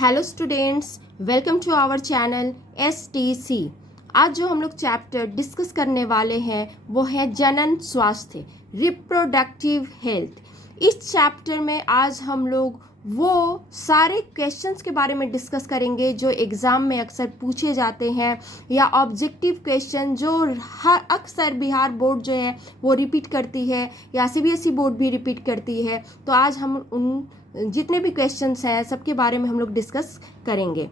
Hello students, welcome to our channel STC। आज जो हम लोग चैप्टर डिस्कस करने वाले हैं वो है जनन स्वास्थ्य, रिप्रोडक्टिव हेल्थ। इस चैप्टर में आज हम लोग वो सारे क्वेश्चंस के बारे में डिस्कस करेंगे जो एग्ज़ाम में अक्सर पूछे जाते हैं या ऑब्जेक्टिव क्वेश्चन जो हर अक्सर बिहार बोर्ड जो है वो रिपीट करती है या CBSE बोर्ड भी रिपीट करती है। तो आज हम उन जितने भी क्वेश्चंस हैं सबके बारे में हम लोग डिस्कस करेंगे।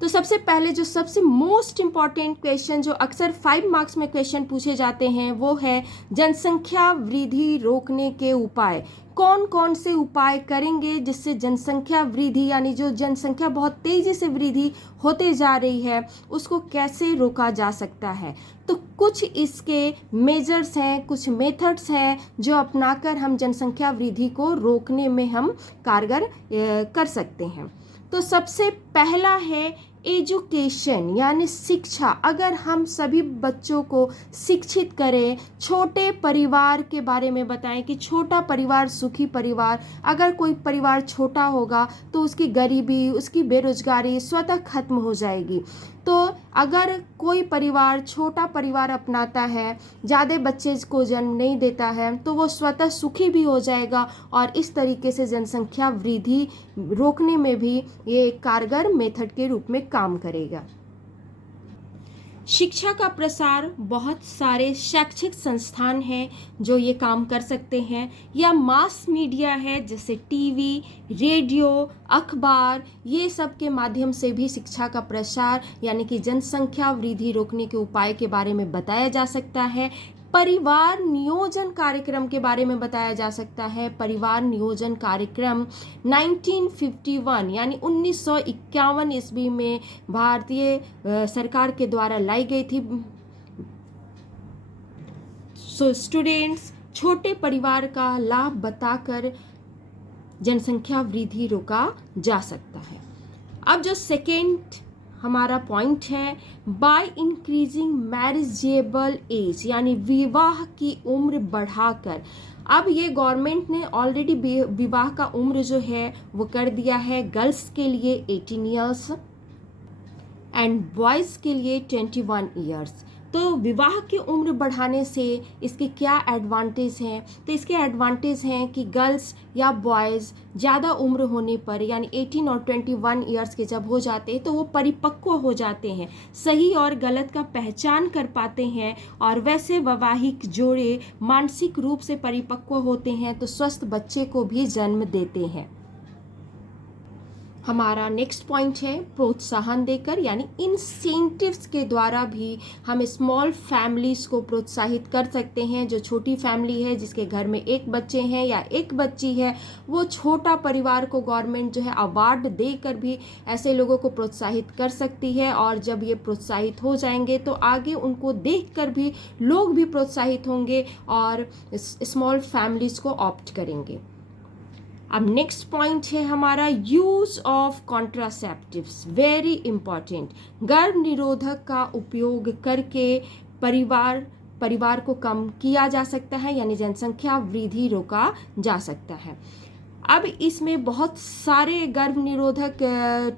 तो सबसे पहले जो सबसे मोस्ट इम्पॉर्टेंट क्वेश्चन जो अक्सर 5 मार्क्स में क्वेश्चन पूछे जाते हैं वो है जनसंख्या वृद्धि रोकने के उपाय। कौन कौन से उपाय करेंगे जिससे जनसंख्या वृद्धि यानी जो जनसंख्या बहुत तेज़ी से वृद्धि होते जा रही है उसको कैसे रोका जा सकता है। तो कुछ इसके मेजर्स हैं, कुछ मेथड्स हैं जो अपनाकर हम जनसंख्या वृद्धि को रोकने में हम कारगर कर सकते हैं। तो सबसे पहला है एजुकेशन यानी शिक्षा। अगर हम सभी बच्चों को शिक्षित करें, छोटे परिवार के बारे में बताएं कि छोटा परिवार सुखी परिवार। अगर कोई परिवार छोटा होगा तो उसकी गरीबी, उसकी बेरोजगारी स्वतः खत्म हो जाएगी। तो अगर कोई परिवार छोटा परिवार अपनाता है, ज़्यादा बच्चे को जन्म नहीं देता है, तो वो स्वतः सुखी भी हो जाएगा और इस तरीके से जनसंख्या वृद्धि रोकने में भी ये एक कारगर मेथड के रूप में काम करेगा। शिक्षा का प्रसार, बहुत सारे शैक्षिक संस्थान हैं जो ये काम कर सकते हैं, या मास मीडिया है जैसे टीवी, रेडियो, अखबार, ये सब के माध्यम से भी शिक्षा का प्रसार यानी कि जनसंख्या वृद्धि रोकने के उपाय के बारे में बताया जा सकता है। परिवार नियोजन कार्यक्रम के बारे में बताया जा सकता है। परिवार नियोजन कार्यक्रम 1951 यानी 1951 ईस्वी में भारतीय सरकार के द्वारा लाई गई थी। सो स्टूडेंट्स, छोटे परिवार का लाभ बताकर जनसंख्या वृद्धि रोका जा सकता है। अब जो सेकेंड हमारा पॉइंट है, बाय इंक्रीजिंग मैरिजेबल एज यानी विवाह की उम्र बढ़ाकर। अब ये गवर्नमेंट ने ऑलरेडी विवाह का उम्र जो है वो कर दिया है। गर्ल्स के लिए 18 ईयर्स एंड बॉयज़ के लिए 21 ईयर्स। तो विवाह की उम्र बढ़ाने से इसके क्या एडवांटेज हैं? तो इसके एडवांटेज हैं कि गर्ल्स या बॉयज़ ज़्यादा उम्र होने पर यानी 18 और 21 ईयर्स के जब हो जाते हैं तो वो परिपक्व हो जाते हैं, सही और गलत का पहचान कर पाते हैं, और वैसे वैवाहिक जोड़े मानसिक रूप से परिपक्व होते हैं तो स्वस्थ बच्चे को भी जन्म देते हैं। हमारा नेक्स्ट पॉइंट है प्रोत्साहन देकर यानी इंसेंटिव्स के द्वारा भी हम स्मॉल फैमिलीज़ को प्रोत्साहित कर सकते हैं। जो छोटी फैमिली है जिसके घर में एक बच्चे हैं या एक बच्ची है, वो छोटा परिवार को गवर्नमेंट जो है अवार्ड देकर भी ऐसे लोगों को प्रोत्साहित कर सकती है, और जब ये प्रोत्साहित हो जाएंगे तो आगे उनको देखकर भी लोग भी प्रोत्साहित होंगे और स्मॉल फैमिलीज़ को ऑप्ट करेंगे। अब नेक्स्ट पॉइंट है हमारा use of contraceptives, very important. गर्भ निरोधक का उपयोग करके परिवार को कम किया जा सकता है यानी जनसंख्या वृद्धि रोका जा सकता है। अब इसमें बहुत सारे गर्भ निरोधक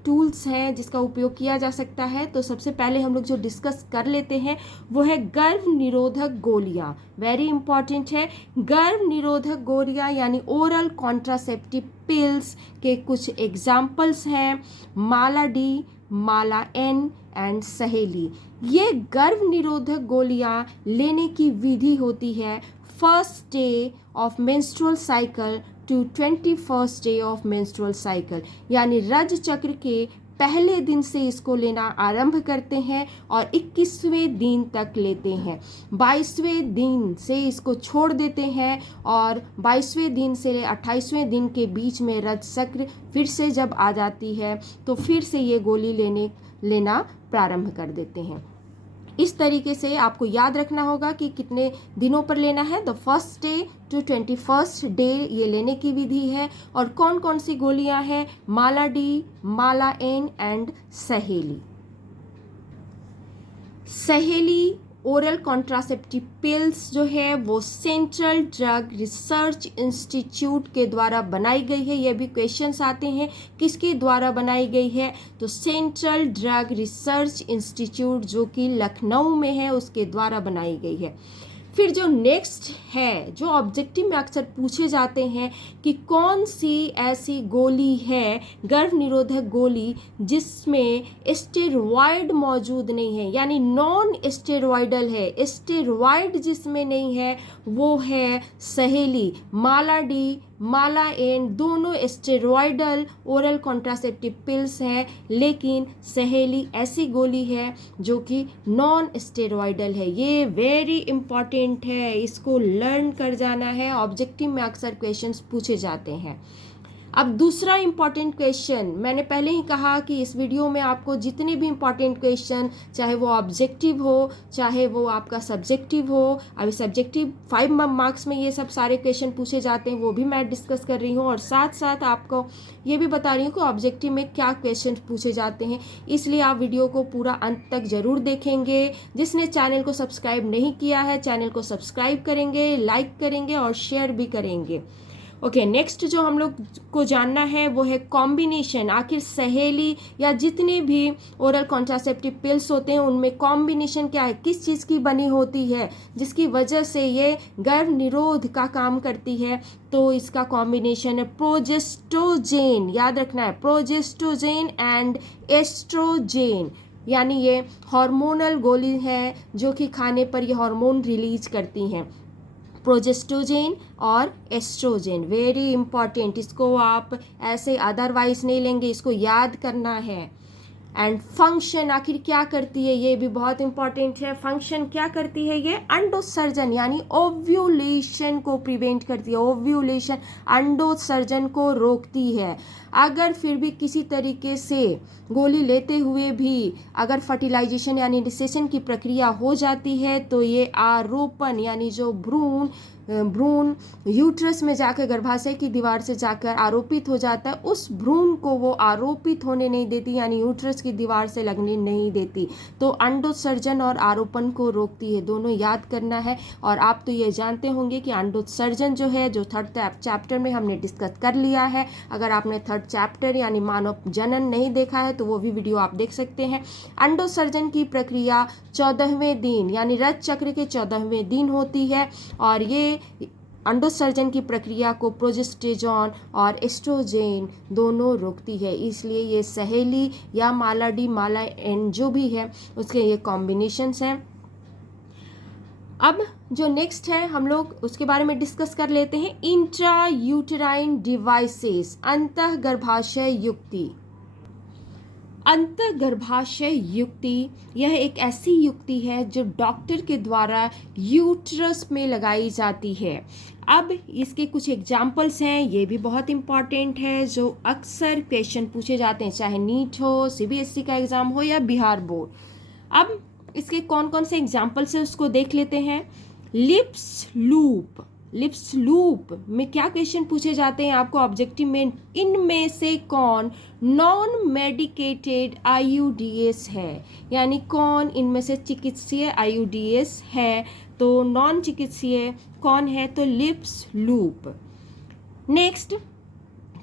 टूल्स हैं जिसका उपयोग किया जा सकता है। तो सबसे पहले हम लोग जो डिस्कस कर लेते हैं वो है गर्भ निरोधक गोलियां, वेरी इंपॉर्टेंट है। गर्भ निरोधक गोलियां यानी ओरल कॉन्ट्रासेप्टिव पिल्स के कुछ एग्जाम्पल्स हैं माला डी, माला एन एंड सहेली। ये गर्भ निरोधक गोलियां लेने की विधि होती है first day of menstrual cycle to 21st day of menstrual cycle, यानी रज चक्र के पहले दिन से इसको लेना आरंभ करते हैं और 21वें दिन तक लेते हैं। 22वें दिन से इसको छोड़ देते हैं और 22वें दिन से 28वें दिन के बीच में रज चक्र फिर से जब आ जाती है तो फिर से ये गोली लेना प्रारंभ कर देते हैं। इस तरीके से आपको याद रखना होगा कि कितने दिनों पर लेना है। The first day to 21st day ये लेने की विधि है। और कौन कौन सी गोलियां हैं? माला डी, माला एन एंड सहेली। सहेली ओरल कॉन्ट्रासेप्टिव पिल्स जो है वो सेंट्रल ड्रग रिसर्च इंस्टीट्यूट के द्वारा बनाई गई है। ये भी क्वेश्चंस आते हैं किसके द्वारा बनाई गई है, तो सेंट्रल ड्रग रिसर्च इंस्टीट्यूट जो कि लखनऊ में है उसके द्वारा बनाई गई है। फिर जो नेक्स्ट है, जो ऑब्जेक्टिव में अक्सर पूछे जाते हैं कि कौन सी ऐसी गोली है, गर्भ निरोधक गोली, जिसमें स्टेरॉयड मौजूद नहीं है, यानी नॉन स्टेरॉयडल है। स्टेरॉयड जिसमें नहीं है वो है सहेली। माला डी, माला एन दोनों स्टेरॉयडल ओरल कॉन्ट्रासेप्टिव पिल्स हैं, लेकिन सहेली ऐसी गोली है जो कि नॉन स्टेरॉयडल है। ये वेरी इंपॉर्टेंट है, इसको लर्न कर जाना है, ऑब्जेक्टिव में अक्सर क्वेश्चंस पूछे जाते हैं। अब दूसरा इम्पॉर्टेंट क्वेश्चन, मैंने पहले ही कहा कि इस वीडियो में आपको जितने भी इम्पॉर्टेंट क्वेश्चन, चाहे वो ऑब्जेक्टिव हो चाहे वो आपका सब्जेक्टिव हो, अभी सब्जेक्टिव 5 मार्क्स में ये सब सारे क्वेश्चन पूछे जाते हैं, वो भी मैं डिस्कस कर रही हूँ, और साथ साथ आपको ये भी बता रही हूँ कि ऑब्जेक्टिव में क्या क्वेश्चन पूछे जाते हैं। इसलिए आप वीडियो को पूरा अंत तक ज़रूर देखेंगे। जिसने चैनल को सब्सक्राइब नहीं किया है, चैनल को सब्सक्राइब करेंगे, लाइक करेंगे और शेयर भी करेंगे। ओके, नेक्स्ट जो हम लोग को जानना है वो है कॉम्बिनेशन। आखिर सहेली या जितने भी ओरल कॉन्ट्रासेप्टिव पिल्स होते हैं उनमें कॉम्बिनेशन क्या है, किस चीज़ की बनी होती है जिसकी वजह से ये गर्भ निरोध का काम करती है, तो इसका कॉम्बिनेशन है प्रोजेस्टोजेन। याद रखना है, प्रोजेस्टोजेन एंड एस्ट्रोजेन, यानी ये हार्मोनल गोली है जो कि खाने पर ये हार्मोन रिलीज करती हैं, प्रोजेस्टोजेन और एस्ट्रोजेन। वेरी इंपॉर्टेंट, इसको आप ऐसे अदरवाइज नहीं लेंगे, इसको याद करना है। एंड फंक्शन आखिर क्या करती है, ये भी बहुत इंपॉर्टेंट है। फंक्शन क्या करती है, ये अंडोत्सर्जन यानी ओव्यूलेशन को प्रिवेंट करती है, ओव्यूलेशन अंडोत्सर्जन को रोकती है। अगर फिर भी किसी तरीके से गोली लेते हुए भी अगर फर्टिलाइजेशन यानी निषेचन की प्रक्रिया हो जाती है तो ये आरोपण यानी जो भ्रूण यूट्रस में जाकर गर्भाशय की दीवार से जाकर आरोपित हो जाता है, उस भ्रूण को वो आरोपित होने नहीं देती, यानी यूट्रस की दीवार से लगने नहीं देती। तो अंडोत्सर्जन और आरोपण को रोकती है, दोनों याद करना है। और आप तो ये जानते होंगे कि अंडोत्सर्जन जो है, जो 3rd चैप्टर में हमने डिस्कस कर लिया है। अगर आपने 3rd चैप्टर यानी मानव जनन नहीं देखा है तो वो भी वीडियो आप देख सकते हैं। अंडोत्सर्जन की प्रक्रिया 14वें दिन यानी रज चक्र के 14वें दिन होती है, और ये अंडोत्सर्जन की प्रक्रिया को प्रोजेस्टेजॉन और एस्ट्रोजेन दोनों रोकती है। इसलिए ये सहेली या माला डी, माला एन जो भी है उसके ये कॉम्बिनेशंस हैं। अब जो नेक्स्ट है हम लोग उसके बारे में डिस्कस कर लेते हैं, इंट्रा यूटेराइन डिवाइसेस, अंतःगर्भाशय युक्ति। अंतःगर्भाशय युक्ति यह एक ऐसी युक्ति है जो डॉक्टर के द्वारा यूट्रस में लगाई जाती है। अब इसके कुछ एग्जाम्पल्स हैं, ये भी बहुत इंपॉर्टेंट है, जो अक्सर क्वेश्चन पूछे जाते हैं, चाहे नीट हो, सीबीएसई का एग्ज़ाम हो या बिहार बोर्ड। अब इसके कौन कौन से एग्जाम्पल्स हैं उसको देख लेते हैं। लिप्स लूप, लिप्स लूप में क्या क्वेश्चन पूछे जाते हैं आपको ऑब्जेक्टिव में, इनमें से कौन नॉन मेडिकेटेड IUDs है, यानी कौन इनमें से चिकित्सीय IUDs है, तो नॉन चिकित्सीय कौन है, तो lips loop. Next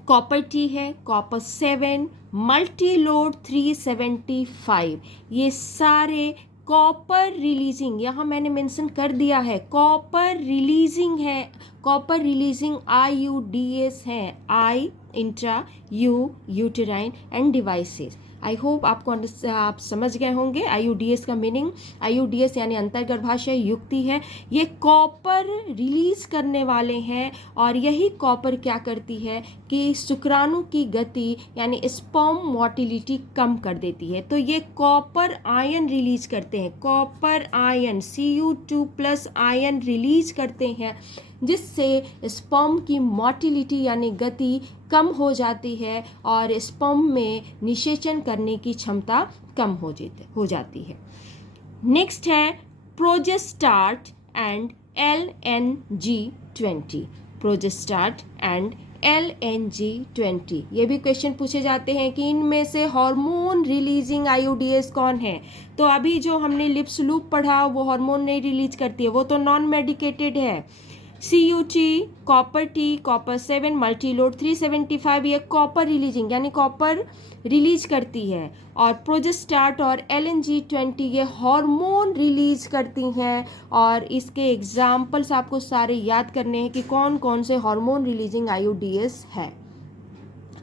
copper T है, कॉपर 7, मल्टीलोड 375, ये सारे कॉपर रिलीजिंग, यहाँ मैंने मेंशन कर दिया है, कॉपर रिलीजिंग है, कॉपर रिलीजिंग IUDs हैं, I intra U uterine and devices. I hope आपको आप समझ गए होंगे IUDs का मीनिंग। IUDs यानी अंतर्गर्भाशय युक्ति है, ये कॉपर रिलीज करने वाले हैं, और यही कॉपर क्या करती है कि शुक्राणु की गति यानी स्पर्म मोटिलिटी कम कर देती है। तो ये कॉपर आयन रिलीज करते हैं, copper ion Cu2+ ion release करते हैं, जिससे स्पर्म की मोटिलिटी यानी गति कम हो जाती है और स्पर्म में निषेचन करने की क्षमता कम हो जाती है। नेक्स्ट है प्रोजेस्टार्ट एंड LNG20, प्रोजेस्टार्ट एंड LNG-20। ये भी क्वेश्चन पूछे जाते हैं कि इनमें से हार्मोन रिलीजिंग IUDs कौन है। तो अभी जो हमने लिप्स लूप पढ़ा वो हार्मोन नहीं रिलीज करती है, वो तो नॉन मेडिकेटेड है। CUT, copper T, copper 7, Multiload 375 ये कॉपर रिलीजिंग यानी कॉपर रिलीज करती है। और प्रोजेस्टाट और LNG-20 ये हार्मोन रिलीज करती हैं। और इसके एग्जाम्पल्स आपको सारे याद करने हैं कि कौन कौन से हार्मोन रिलीजिंग IUDs है।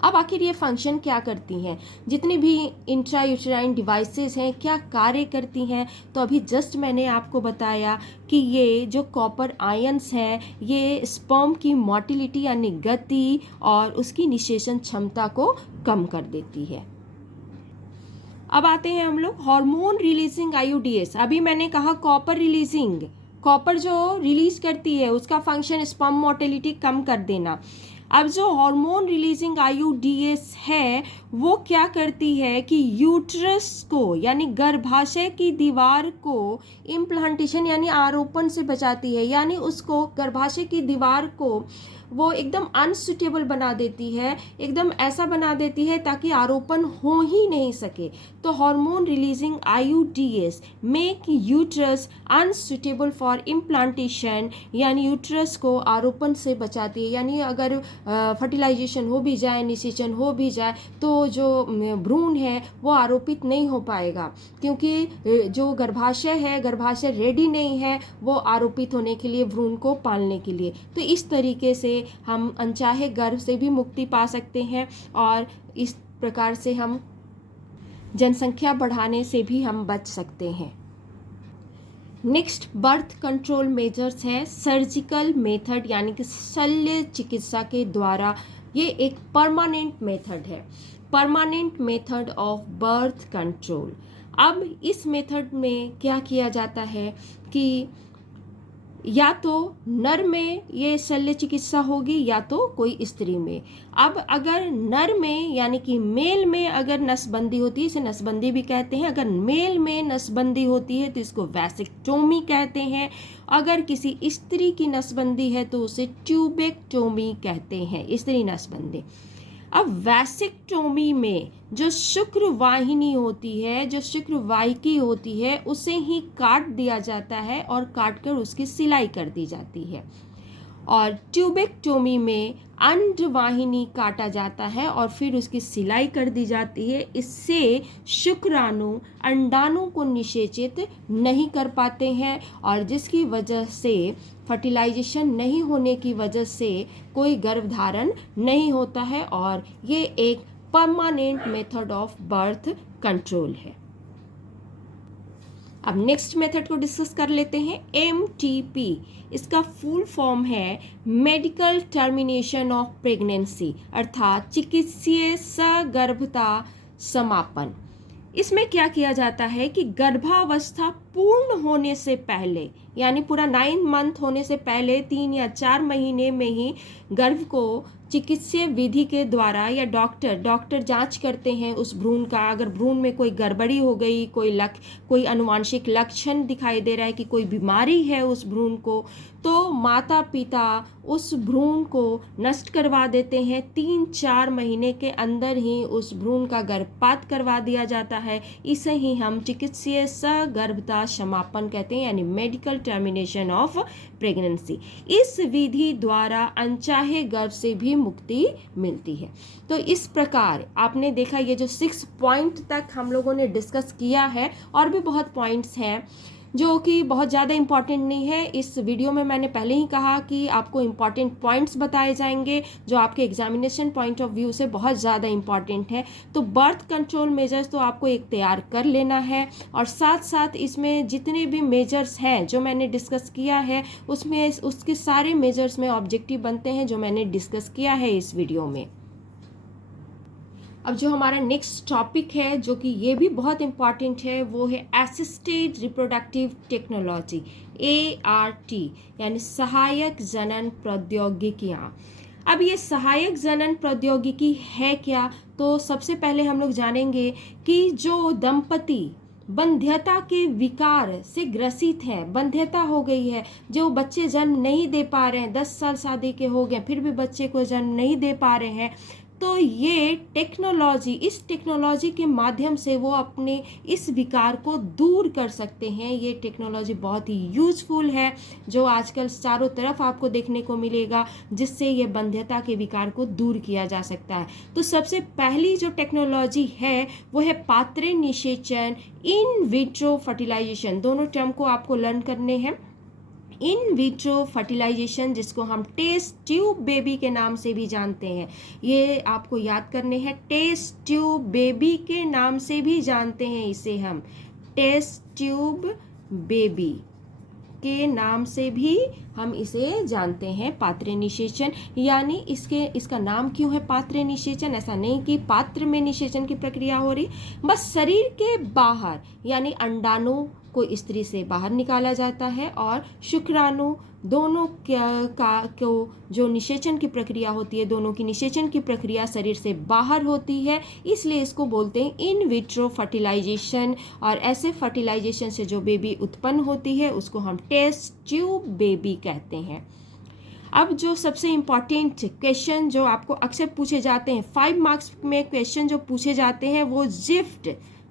अब आखिर ये फंक्शन क्या करती हैं, जितनी भी इंट्रायूटेराइन डिवाइसेस हैं क्या कार्य करती हैं। तो अभी जस्ट मैंने आपको बताया कि ये जो कॉपर आयंस हैं ये स्पर्म की मोटिलिटी यानी गति और उसकी निषेचन क्षमता को कम कर देती है। अब आते हैं हम लोग हार्मोन रिलीजिंग IUDs। अभी मैंने कहा कॉपर रिलीजिंग, कॉपर जो रिलीज करती है उसका फंक्शन स्पर्म मोटिलिटी कम कर देना। अब जो हार्मोन रिलीजिंग IUDs है वो क्या करती है कि यूट्रस को यानी गर्भाशय की दीवार को इम्प्लांटेशन यानी आरोपण से बचाती है, यानी उसको गर्भाशय की दीवार को वो एकदम अनसुटेबल बना देती है, एकदम ऐसा बना देती है ताकि आरोपण हो ही नहीं सके। तो hormone releasing IUDs make uterus unsuitable for implantation, यानी यूट्रस को आरोपण से बचाती है। यानी अगर फर्टिलाइजेशन हो भी जाए, निषेचन हो भी जाए तो जो भ्रूण है वो आरोपित नहीं हो पाएगा, क्योंकि जो गर्भाशय है गर्भाशय रेडी नहीं है वो आरोपित होने के लिए, भ्रूण को पालने के लिए। तो इस तरीके से हम अनचाहे गर्भ से भी मुक्ति पा सकते हैं और इस प्रकार से हम जनसंख्या बढ़ाने से भी हम बच सकते हैं। नेक्स्ट बर्थ कंट्रोल मेजर्स है सर्जिकल मेथड यानी कि शल्य चिकित्सा के द्वारा। ये एक परमानेंट मेथड है, permanent method of birth control. अब इस मेथड में क्या किया जाता है कि या तो नर में ये शल्य चिकित्सा होगी या तो कोई स्त्री में। अब अगर नर में यानी कि मेल में अगर नसबंदी होती है, इसे नसबंदी भी कहते हैं। अगर मेल में नसबंदी होती है तो इसको वैसेक्टोमी कहते हैं। अगर किसी स्त्री की नसबंदी है तो उसे ट्यूबेक्टोमी कहते हैं, स्त्री नसबंदी। अब वैसेक्टोमी में जो शुक्र वाहिनी होती है, जो शुक्र वाहिकी होती है, उसे ही काट दिया जाता है और काट कर उसकी सिलाई कर दी जाती है। और ट्यूबेक्टोमी में अंडवाहिनी काटा जाता है और फिर उसकी सिलाई कर दी जाती है। इससे शुक्राणु अंडाणु को निषेचित नहीं कर पाते हैं और जिसकी वजह से फर्टिलाइजेशन नहीं होने की वजह से कोई गर्भधारण नहीं होता है और ये एक permanent method of birth control है। अब नेक्स्ट मेथड को डिस्कस कर लेते हैं, MTP। इसका फुल फॉर्म है मेडिकल टर्मिनेशन ऑफ प्रेगनेंसी, अर्थात चिकित्सीय सगर्भता समापन। इसमें क्या किया जाता है कि गर्भावस्था पूर्ण होने से पहले यानी पूरा 9 मंथ होने से पहले 3 या 4 महीने में ही गर्भ को चिकित्सीय विधि के द्वारा या डॉक्टर जांच करते हैं उस भ्रूण का। अगर भ्रूण में कोई गड़बड़ी हो गई, कोई अनुवांशिक लक्षण दिखाई दे रहा है कि कोई बीमारी है उस भ्रूण को, तो माता पिता उस भ्रूण को नष्ट करवा देते हैं। 3-4 महीने के अंदर ही उस भ्रूण का गर्भपात करवा दिया जाता है। इसे ही हम चिकित्सीय सगर्भता समापन कहते हैं, यानी मेडिकल टर्मिनेशन ऑफ प्रेगनेंसी। इस विधि द्वारा अनचाहे गर्भ से भी मुक्ति मिलती है। तो इस प्रकार आपने देखा ये जो 6 पॉइंट तक हम लोगों ने डिस्कस किया है, और भी बहुत पॉइंट्स हैं जो कि बहुत ज़्यादा इम्पॉर्टेंट नहीं है। इस वीडियो में मैंने पहले ही कहा कि आपको इम्पॉर्टेंट पॉइंट्स बताए जाएंगे जो आपके एग्जामिनेशन पॉइंट ऑफ व्यू से बहुत ज़्यादा इम्पॉर्टेंट है। तो बर्थ कंट्रोल मेजर्स तो आपको एक तैयार कर लेना है, और साथ साथ इसमें जितने भी मेजर्स हैं जो मैंने डिस्कस किया है उसमें उसके सारे मेजर्स में ऑब्जेक्टिव बनते हैं जो मैंने डिस्कस किया है इस वीडियो में। अब जो हमारा नेक्स्ट टॉपिक है जो कि ये भी बहुत इम्पॉर्टेंट है वो है असिस्टेड रिप्रोडक्टिव टेक्नोलॉजी, ART, यानी सहायक जनन प्रौद्योगिकियाँ। अब ये सहायक जनन प्रौद्योगिकी है क्या, तो सबसे पहले हम लोग जानेंगे कि जो दंपति बंध्यता के विकार से ग्रसित हैं, बंध्यता हो गई है, जो बच्चे जन्म नहीं दे पा रहे हैं, 10 साल शादी के हो गए फिर भी बच्चे को जन्म नहीं दे पा रहे हैं, तो ये टेक्नोलॉजी, इस टेक्नोलॉजी के माध्यम से वो अपने इस विकार को दूर कर सकते हैं। ये टेक्नोलॉजी बहुत ही यूजफुल है, जो आजकल चारों तरफ आपको देखने को मिलेगा, जिससे ये बंध्यता के विकार को दूर किया जा सकता है। तो सबसे पहली जो टेक्नोलॉजी है वो है पात्र निषेचन, इन विट्रो फर्टिलाइजेशन। दोनों टर्म को आपको लर्न करने हैं। इन विट्रो फर्टिलाइजेशन, जिसको हम टेस्ट ट्यूब बेबी के नाम से भी जानते हैं, ये आपको याद करने हैं। टेस्ट ट्यूब बेबी के नाम से भी जानते हैं इसे हम, टेस्ट ट्यूब बेबी के नाम से भी हम इसे जानते हैं, पात्र निषेचन। यानी इसका नाम क्यों है पात्र निषेचन? ऐसा नहीं कि पात्र में निषेचन की प्रक्रिया हो रही, बस शरीर के बाहर यानी अंडाणु को स्त्री से बाहर निकाला जाता है और शुक्राणु, दोनों को जो निषेचन की प्रक्रिया होती है, दोनों की निषेचन की प्रक्रिया शरीर से बाहर होती है, इसलिए इसको बोलते हैं इन विट्रो फर्टिलाइजेशन। और ऐसे फर्टिलाइजेशन से जो बेबी उत्पन्न होती है उसको हम टेस्ट ट्यूब बेबी कहते हैं। अब जो सबसे इम्पॉर्टेंट क्वेश्चन जो आपको अक्सर पूछे जाते हैं, 5 मार्क्स में क्वेश्चन जो पूछे जाते हैं वो जिफ्ट,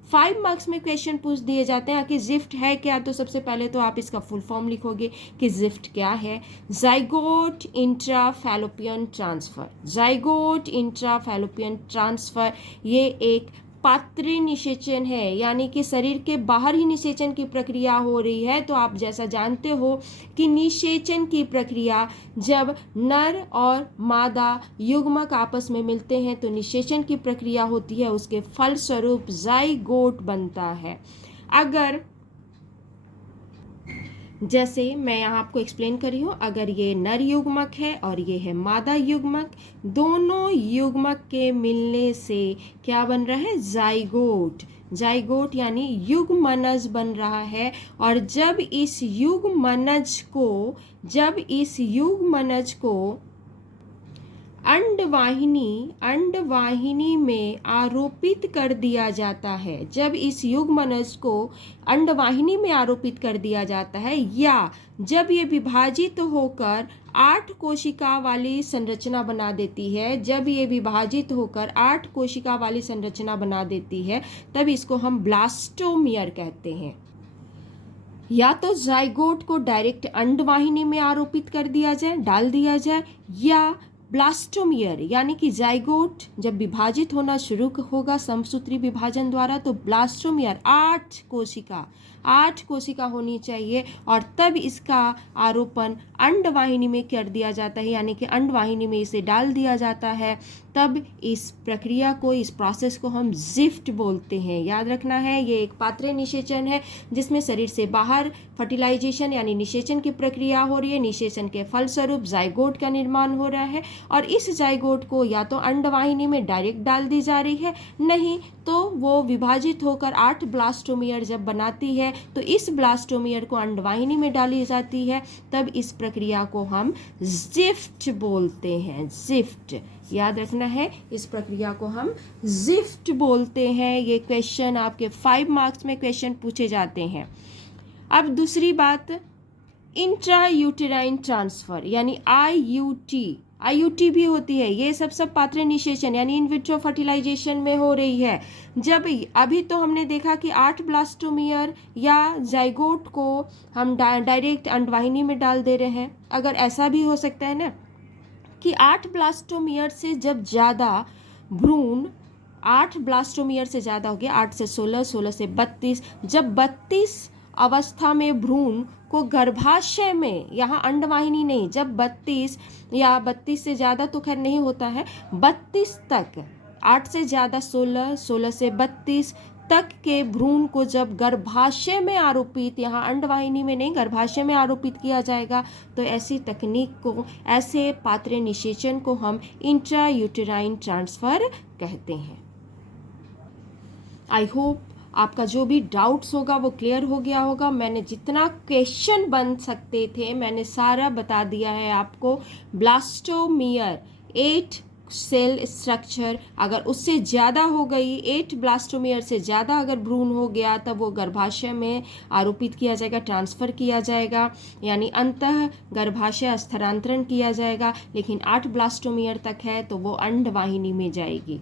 5 मार्क्स में क्वेश्चन पूछ दिए जाते हैं कि जिफ्ट है क्या। तो सबसे पहले तो आप इसका फुल फॉर्म लिखोगे कि जिफ्ट क्या है। Zygote intra fallopian transfer, zygote intra fallopian transfer ये एक पात्र निषेचन है, यानी कि शरीर के बाहर ही निषेचन की प्रक्रिया हो रही है। तो आप जैसा जानते हो कि निषेचन की प्रक्रिया जब नर और मादा युग्मक आपस में मिलते हैं तो निषेचन की प्रक्रिया होती है, उसके फलस्वरूप जाइगोट बनता है। अगर जैसे मैं यहाँ आपको एक्सप्लेन कर रही हूँ, अगर ये नर युग्मक है और ये है मादा युग्मक, दोनों युग्मक के मिलने से क्या बन रहा है? जाइगोट। जाइगोट यानी युग्मनज बन रहा है। और जब इस युग्मनज को अंडवाहिनी में आरोपित कर दिया जाता है, जब इस युग्मनज को अंडवाहिनी में आरोपित कर दिया जाता है, या जब ये विभाजित होकर 8 कोशिका वाली संरचना बना देती है, जब ये विभाजित होकर 8 कोशिका वाली संरचना बना देती है, तब इसको हम ब्लास्टोमियर कहते हैं। या तो जाइगोट को डायरेक्ट अंडवाहिनी में आरोपित कर दिया जाए, डाल दिया जाए, या ब्लास्टोमियर यानी कि जाइगोट जब विभाजित होना शुरू होगा समसूत्री विभाजन द्वारा, तो ब्लास्टोमियर 8 कोशिका होनी चाहिए और तब इसका आरोपण अंडवाहिनी में कर दिया जाता है, यानी कि अंडवाहिनी में इसे डाल दिया जाता है। तब इस प्रक्रिया को, इस प्रोसेस को हम जिफ्ट बोलते हैं। याद रखना है, ये एक पात्र निषेचन है जिसमें शरीर से बाहर फर्टिलाइजेशन यानी निषेचन की प्रक्रिया हो रही है। निषेचन के फलस्वरूप जाइगोट का निर्माण हो रहा है और इस जाइगोट को या तो अंडवाहिनी में डायरेक्ट डाल दी जा रही है, नहीं तो वो विभाजित होकर 8 ब्लास्टोमियर जब बनाती है तो इस ब्लास्टोमियर को अंडवाहिनी में डाली जाती है। तब इस प्रक्रिया को हम जिफ्ट बोलते हैं। जिफ्ट याद रखना है, इस प्रक्रिया को हम जिफ्ट बोलते हैं। ये क्वेश्चन आपके 5 मार्क्स में क्वेश्चन पूछे जाते हैं। अब दूसरी बात, इंट्रा यूटेराइन ट्रांसफर यानी IUT भी होती है। ये सब पात्र निषेचन यानी इन विट्रो फर्टिलाइजेशन में हो रही है। जब अभी तो हमने देखा कि 8 ब्लास्टोमियर या जाइगोट को हम डायरेक्ट अंडवाहिनी में डाल दे रहे हैं। अगर ऐसा भी हो सकता है ना कि 8 ब्लास्टोमियर से जब ज़्यादा भ्रूण, 8 ब्लास्टोमियर से ज़्यादा हो गया, 8 से 16, 16 से 32, जब 32 अवस्था में भ्रूण को गर्भाशय में, यहाँ अंडवाहिनी नहीं, जब 32 या 32 से ज़्यादा तो खैर नहीं होता है, 32 तक, 8 से ज़्यादा 16, 16 से 32 तक के भ्रूण को जब गर्भाशय में आरोपित, यहाँ अंडवाहिनी में नहीं गर्भाशय में आरोपित किया जाएगा, तो ऐसी तकनीक को, ऐसे पात्र निषेचन को हम इंट्रा यूटेराइन ट्रांसफर कहते हैं। आई होप आपका जो भी डाउट्स होगा वो क्लियर हो गया होगा। मैंने जितना क्वेश्चन बन सकते थे मैंने सारा बता दिया है आपको। ब्लास्टोमियर 8 सेल स्ट्रक्चर अगर उससे ज़्यादा हो गई, 8 ब्लास्टोमियर से ज़्यादा अगर भ्रूण हो गया, तब वो गर्भाशय में आरोपित किया जाएगा, ट्रांसफ़र किया जाएगा, यानी अंतः गर्भाशय स्थानांतरण किया जाएगा। लेकिन 8 ब्लास्टोमियर तक है तो वो अंडवाहिनी में जाएगी।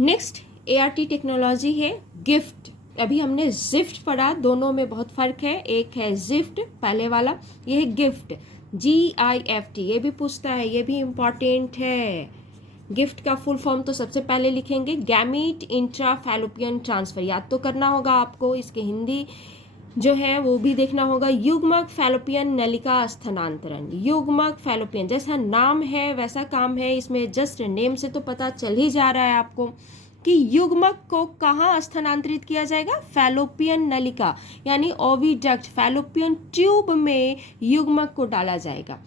नेक्स्ट ART टेक्नोलॉजी है गिफ्ट। अभी हमने जिफ्ट पढ़ा, दोनों में बहुत फ़र्क है। एक है जिफ्ट पहले वाला, ये है गिफ्ट, GIFT। ये भी पूछता है, ये भी इम्पॉर्टेंट है। गिफ्ट का फुल फॉर्म तो सबसे पहले लिखेंगे गैमीट इंट्रा फैलोपियन ट्रांसफ़र, याद तो करना होगा आपको। इसके हिंदी जो है वो भी देखना होगा, युग्मक फैलोपियन नलिका स्थानांतरण। युग्मक फैलोपियन, जैसा नाम है वैसा काम है, इसमें जस्ट नेम से तो पता चल ही जा रहा है आपको कि युग्मक को कहाँ स्थानांतरित किया जाएगा, फैलोपियन नलिका यानी ओविडक्ट, फैलोपियन ट्यूब में युग्मक को डाला जाएगा।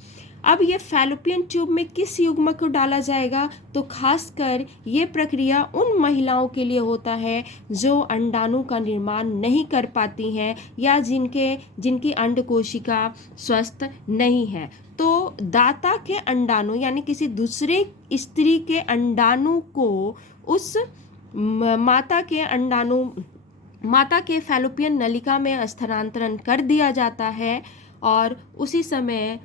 अब ये फैलोपियन ट्यूब में किस युग्मक को डाला जाएगा, तो खासकर ये प्रक्रिया उन महिलाओं के लिए होता है जो अंडाणु का निर्माण नहीं कर पाती हैं या जिनकी अंड कोशिका स्वस्थ नहीं है। तो दाता के अंडाणु यानी किसी दूसरे स्त्री के अंडाणु को उस माता के फैलोपियन नलिका में स्थानांतरण कर दिया जाता है और उसी समय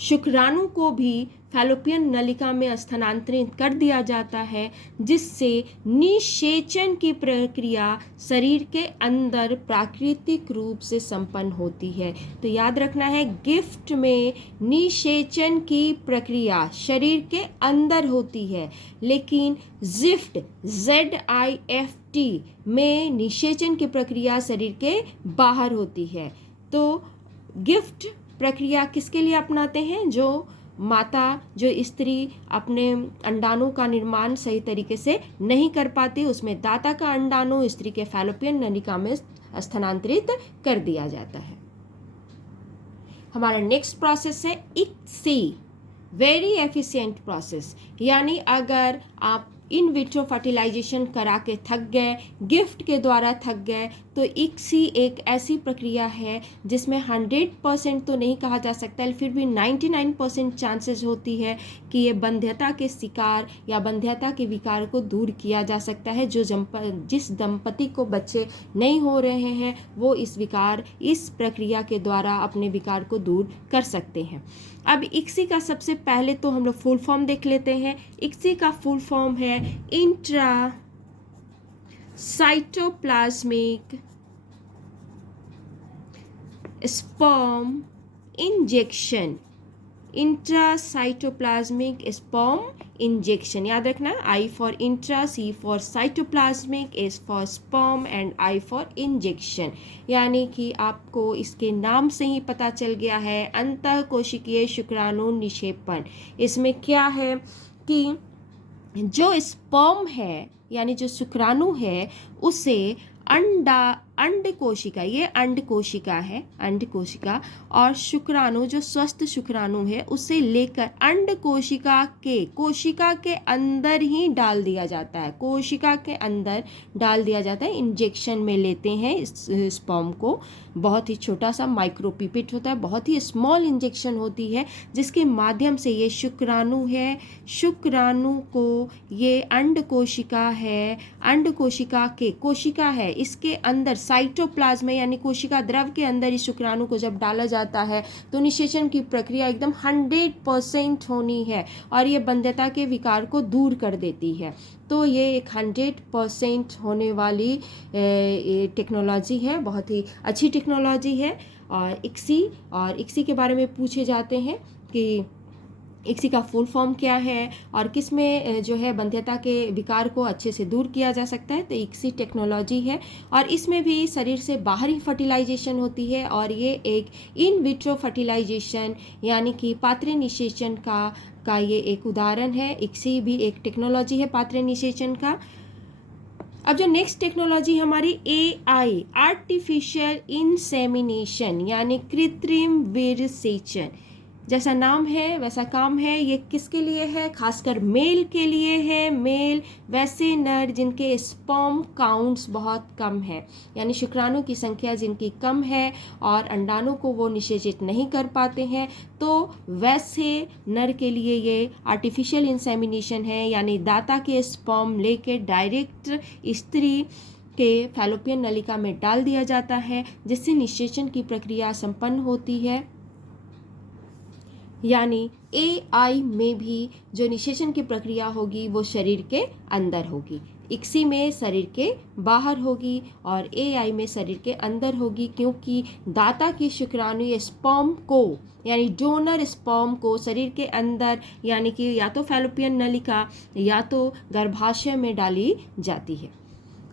शुक्राणु को भी फैलोपियन नलिका में स्थानांतरित कर दिया जाता है, जिससे निषेचन की प्रक्रिया शरीर के अंदर प्राकृतिक रूप से संपन्न होती है। तो याद रखना है, गिफ्ट में निषेचन की प्रक्रिया शरीर के अंदर होती है, लेकिन जिफ्ट ZIFT में निषेचन की प्रक्रिया शरीर के बाहर होती है। तो गिफ्ट प्रक्रिया किसके लिए अपनाते हैं, जो स्त्री अपने अंडाणु का निर्माण सही तरीके से नहीं कर पाती, उसमें दाता का अंडाणु स्त्री के फैलोपियन नलिका में स्थानांतरित कर दिया जाता है। हमारा नेक्स्ट प्रोसेस है ICSI, वेरी एफिशिएंट प्रोसेस। यानी अगर आप इन विट्रो फर्टिलाइजेशन करा के थक गए, गिफ्ट के द्वारा थक गए, तो ICSI एक ऐसी प्रक्रिया है जिसमें 100% तो नहीं कहा जा सकता है, फिर भी 99% चांसेस होती है कि ये बंध्यता के शिकार या बंध्यता के विकार को दूर किया जा सकता है। जिस दंपति को बच्चे नहीं हो रहे हैं वो इस प्रक्रिया के द्वारा अपने विकार को दूर कर सकते हैं। अब ICSI का सबसे पहले तो हम लोग फुल फॉर्म देख लेते हैं। ICSI का फुल फॉर्म है intra cytoplasmic sperm injection. Intracytoplasmic sperm injection, याद रखना, I for intra, C for cytoplasmic, S for sperm and I for injection. यानी कि आपको इसके नाम से ही पता चल गया है, अंतः कोशिकीय शुक्राणु निक्षेपण। इसमें क्या है कि जो स्पर्म है यानी जो शुक्राणु है उसे अंड कोशिका, ये अंड कोशिका है, अंड कोशिका, और शुक्राणु जो स्वस्थ शुक्राणु है उसे लेकर अंड कोशिका के अंदर ही डाल दिया जाता है, कोशिका के अंदर डाल दिया जाता है। इंजेक्शन में लेते हैं इस स्पर्म को, बहुत ही छोटा सा माइक्रोपिपेट होता है, बहुत ही स्मॉल इंजेक्शन होती है, जिसके माध्यम से ये शुक्राणु है, शुक्राणु को ये अंड कोशिका है, अंड कोशिका है, इसके अंदर साइटोप्लाज्म यानी कोशिका द्रव के अंदर इस शुक्राणु को जब डाला जाता है तो निषेचन की प्रक्रिया एकदम 100% होनी है और ये बंध्यता के विकार को दूर कर देती है। तो ये एक 100% होने वाली टेक्नोलॉजी है, बहुत ही अच्छी टेक्नोलॉजी है। और ICSI के बारे में पूछे जाते हैं कि ICSI का फुल फॉर्म क्या है और किस में जो है बंध्यता के विकार को अच्छे से दूर किया जा सकता है। तो ICSI टेक्नोलॉजी है और इसमें भी शरीर से बाहर ही फर्टिलाइजेशन होती है और ये एक इन विट्रो फर्टिलाइजेशन यानी कि पात्र निषेचन का ये एक उदाहरण है। ICSI भी एक टेक्नोलॉजी है पात्र निषेचन का। अब जो नेक्स्ट टेक्नोलॉजी हमारी AI, आर्टिफिशियल इंसेमिनेशन यानी कृत्रिम वीर्य सेचन। जैसा नाम है वैसा काम है। ये किसके लिए है? खासकर मेल के लिए है। मेल वैसे नर जिनके स्पर्म काउंट्स बहुत कम है, यानी शुक्राणु की संख्या जिनकी कम है और अंडाणु को वो निषेचित नहीं कर पाते हैं, तो वैसे नर के लिए ये आर्टिफिशियल इंसेमिनेशन है, यानी दाता के स्पर्म लेके डायरेक्ट स्त्री के फैलोपियन नलिका में डाल दिया जाता है, जिससे निषेचन की प्रक्रिया संपन्न होती है। यानी AI में भी जो निषेचन की प्रक्रिया होगी वो शरीर के अंदर होगी, ICSI में शरीर के बाहर होगी और AI में शरीर के अंदर होगी, क्योंकि दाता की शुक्राणु या स्पर्म को, यानी डोनर स्पर्म को शरीर के अंदर, यानी कि या तो फैलोपियन नलिका या तो गर्भाशय में डाली जाती है।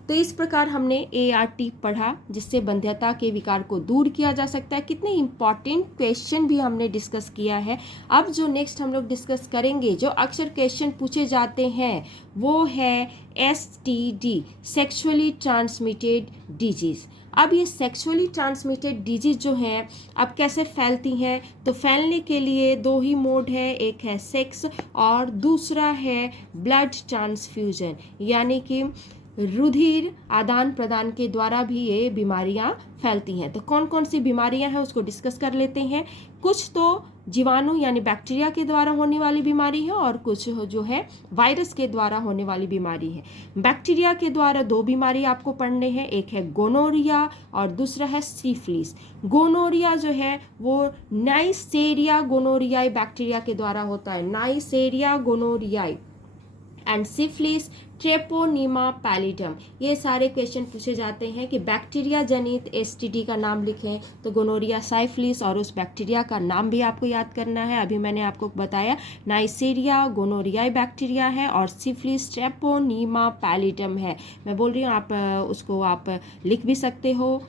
तो इस प्रकार हमने ART पढ़ा, जिससे बंध्यता के विकार को दूर किया जा सकता है। कितने इम्पॉर्टेंट क्वेश्चन भी हमने डिस्कस किया है। अब जो नेक्स्ट हम लोग डिस्कस करेंगे, जो अक्सर क्वेश्चन पूछे जाते हैं, वो है STD, सेक्सुअली ट्रांसमिटेड डिजीज़। अब ये सेक्सुअली ट्रांसमिटेड डिजीज जो हैं, अब कैसे फैलती हैं? तो फैलने के लिए दो ही मोड है, एक है सेक्स और दूसरा है ब्लड ट्रांसफ्यूजन, यानी कि रुधिर आदान प्रदान के द्वारा भी ये बीमारियां फैलती हैं। तो कौन कौन सी बीमारियां हैं उसको डिस्कस कर लेते हैं। कुछ तो जीवाणु यानी बैक्टीरिया के द्वारा होने वाली बीमारी है और कुछ जो है वायरस के द्वारा होने वाली बीमारी है। बैक्टीरिया के द्वारा दो बीमारी आपको पढ़ने हैं, एक है गोनोरिया और दूसरा है सिफिलिस। गोनोरिया जो है वो नाइसेरिया गोनोरियाई बैक्टीरिया के द्वारा होता है, Neisseria gonorrhoeae. And syphilis Treponema pallidum. ये सारे क्वेश्चन पूछे जाते हैं कि बैक्टीरिया जनित STD का नाम लिखें, तो गोनोरिया, साइफिलिस और उस बैक्टीरिया का नाम भी आपको याद करना है। अभी मैंने आपको बताया नाइसेरिया गोनोरियाई बैक्टीरिया है और सिफिलिस ट्रेपोनीमा पैलिडम है। मैं बोल रही हूँ, आप उसको आप लिख भी सकते हो।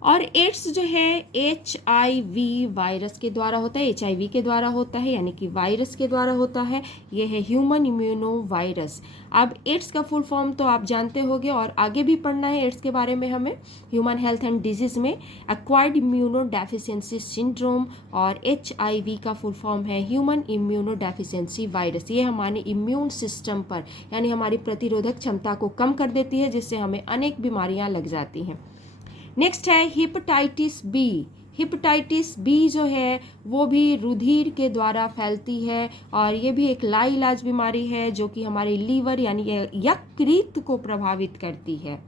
और एड्स जो है HIV वायरस के द्वारा होता है, HIV के द्वारा होता है, यानी कि वायरस के द्वारा होता है। ये है ह्यूमन इम्यूनो वायरस। अब एड्स का फुल फॉर्म तो आप जानते होंगे और आगे भी पढ़ना है एड्स के बारे में हमें ह्यूमन हेल्थ एंड डिजीज़ में। एक्वायर्ड इम्यूनो डेफिशिएंसी सिंड्रोम और HIV का फुल फॉर्म है ह्यूमन इम्यूनो डेफिशिएंसी वायरस। ये हमारे इम्यून सिस्टम पर, यानी हमारी प्रतिरोधक क्षमता को कम कर देती है, जिससे हमें अनेक बीमारियां लग जाती हैं। नेक्स्ट है हेपेटाइटिस बी। हेपेटाइटिस बी जो है वो भी रुधिर के द्वारा फैलती है और ये भी एक लाइलाज बीमारी है जो कि हमारे लीवर यानी यकृत को प्रभावित करती है।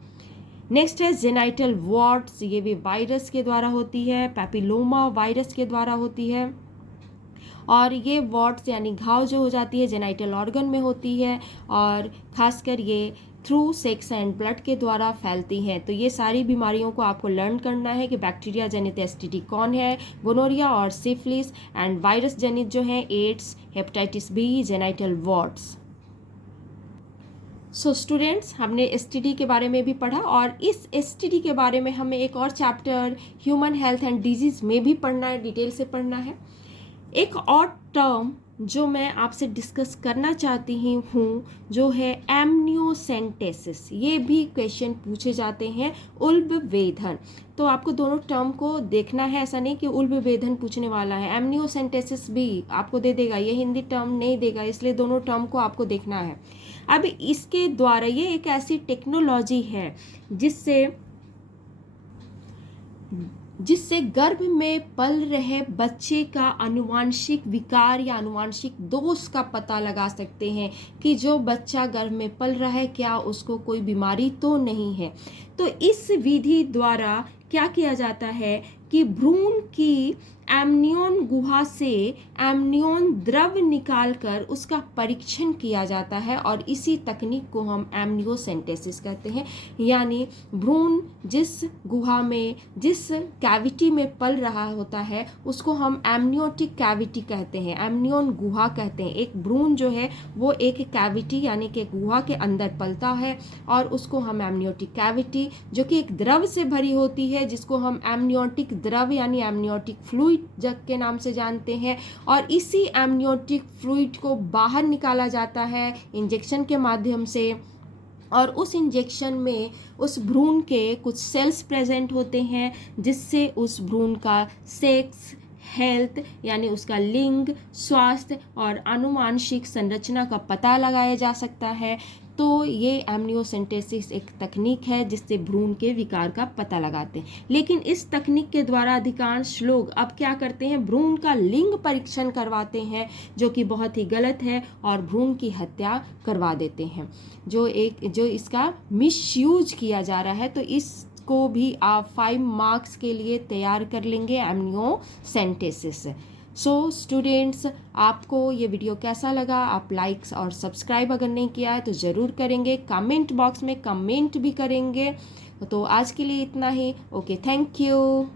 नेक्स्ट है जेनाइटल वॉर्ट्स। ये भी वायरस के द्वारा होती है, पैपिलोमा वायरस के द्वारा होती है और ये वॉर्ट्स यानी घाव जो हो जाती है जेनाइटल ऑर्गन में होती है और खासकर ये थ्रू सेक्स एंड ब्लड के द्वारा फैलती हैं। तो ये सारी बीमारियों को आपको लर्न करना है कि बैक्टीरिया जनित STD कौन है, गोनोरिया और सिफिलिस, एंड वायरस जनित जो है AIDS, hepatitis B, genital warts. So students, हमने STD के बारे में भी पढ़ा और इस STD के बारे में हमें एक और chapter human health and disease में भी पढ़ना है, डिटेल से पढ़ना है। एक और टर्म जो मैं आपसे डिस्कस करना चाहती हूँ जो है एमनियोसेंटेसिस। ये भी क्वेश्चन पूछे जाते हैं, उल्ब वेधन। तो आपको दोनों टर्म को देखना है, ऐसा नहीं कि उल्ब वेधन पूछने वाला है, एमनियोसेंटेसिस भी आपको दे देगा, ये हिंदी टर्म नहीं देगा, इसलिए दोनों टर्म को आपको देखना है। अब इसके द्वारा ये एक ऐसी टेक्नोलॉजी है जिससे गर्भ में पल रहे बच्चे का आनुवांशिक विकार या आनुवांशिक दोष का पता लगा सकते हैं कि जो बच्चा गर्भ में पल रहा है क्या उसको कोई बीमारी तो नहीं है। तो इस विधि द्वारा क्या किया जाता है कि भ्रूण की एमनियन गुहा से एमनियन द्रव निकालकर उसका परीक्षण किया जाता है और इसी तकनीक को हम एमनियोसेंटेसिस कहते हैं। यानी भ्रूण जिस गुहा में, जिस कैविटी में पल रहा होता है उसको हम एमनियोटिक कैविटी कहते हैं, एमनियन गुहा कहते हैं। एक भ्रूण जो है वो एक कैविटी यानी कि गुहा के अंदर पलता है और उसको हम एमनियोटिक कैविटी, जो कि एक द्रव से भरी होती है, जिसको हम एमनियोटिक द्रव यानी एमनियोटिक फ्लूइड जग के नाम से जानते हैं। और इसी एमनियोटिक फ्लूइड को बाहर निकाला जाता है इंजेक्शन के माध्यम से और उस इंजेक्शन में उस भ्रूण के कुछ सेल्स प्रेजेंट होते हैं जिससे उस भ्रूण का सेक्स, हेल्थ यानी उसका लिंग, स्वास्थ्य और आनुवांशिक संरचना का पता लगाया जा सकता है। तो ये एमनियोसेंटेसिस एक तकनीक है जिससे भ्रूण के विकार का पता लगाते हैं। लेकिन इस तकनीक के द्वारा अधिकांश लोग अब क्या करते हैं, भ्रूण का लिंग परीक्षण करवाते हैं, जो कि बहुत ही गलत है, और भ्रूण की हत्या करवा देते हैं, जो इसका मिसयूज किया जा रहा है। तो इसको भी आप 5 मार्क्स के लिए तैयार कर लेंगे, एमनियोसेंटेसिस। सो स्टूडेंट्स, आपको ये वीडियो कैसा लगा? आप लाइक्स और सब्सक्राइब अगर नहीं किया है तो ज़रूर करेंगे, कमेंट बॉक्स में कमेंट भी करेंगे। तो आज के लिए इतना ही। Okay, thank you.